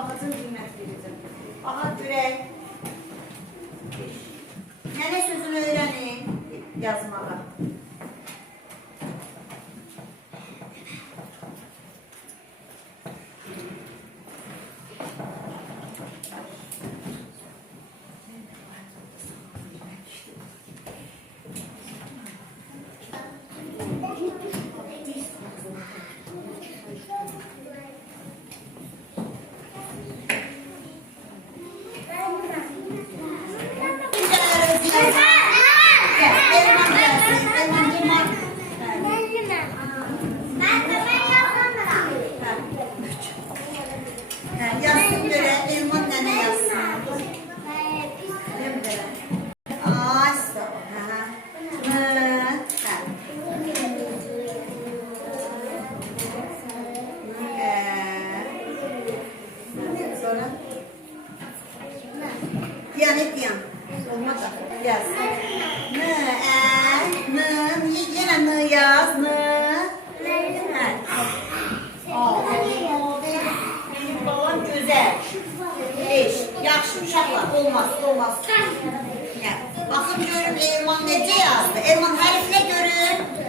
baxacam, qiymət verəcəm. Baxa görək. Nənə sözünü öyrənin yazmağa. Yazsın göre, Elman nene yazsın. Asla. Sonra? Diyan et diyan. Olmaz. Yaz. Yine n yaz. Benim babam güzel. Beş. Yaxşı uşaqlar. Olmaz. Bakın görün Elman necə yazdı. Elman hərflə görün.